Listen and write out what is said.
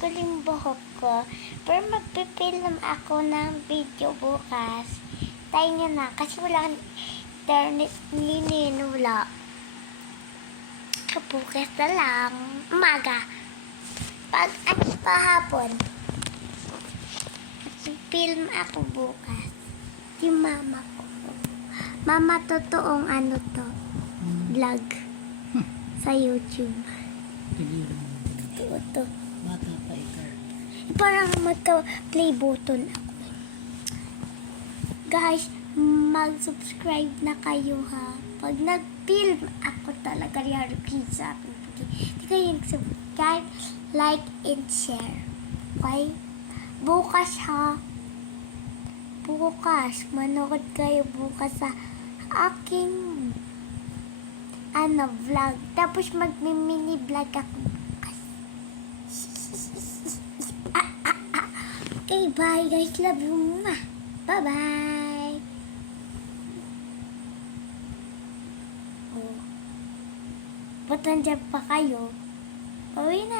natanggal yung buhok ko. Pero magpipilm ako ng video bukas. Tayo nyo na, kasi wala internet ninin, wala. Bukas na lang, umaga. Pag hapon, magpipilm ako bukas. Yung mama ko. Mama, totoong ano to, vlog sa YouTube. Totoo to. Bata pa ikaw. Parang magka-play button ako. Guys, mag-subscribe na kayo ha. Pag nag-film ako talaga reaction sa akin. Hindi kayo nag-subscribe, like, and share. Okay? Bukas ha. Bukas. Manood kayo bukas sa aking vlog. Tapos mag-mini vlog ako bukas. Okay, bye guys. Love you. Bye-bye. Oh. Ba't nandiyan pa kayo? Uwi na.